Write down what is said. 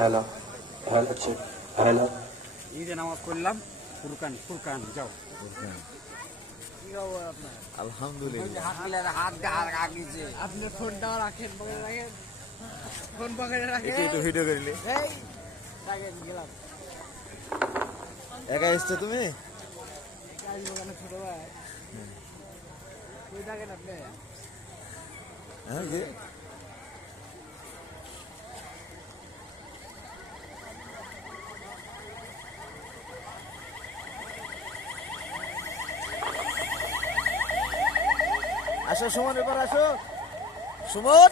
Hello hello check hello. ঈদে নামাজ পড়লাম। ফুরকান ফুরকান যাও। আলহামদুলিল্লাহ। আপনি ফোনটা রাখেন, পকেটে রাখেন, ফোন পকেটে রাখেন। একটু ভিডিও করিলি। এই রাখেন, গেলাম। একা এসছো তুমি? ছোট ভাই কই থাকেন আপনি? হ্যাঁ যে আসো সুমন, এবার আসো সুমন।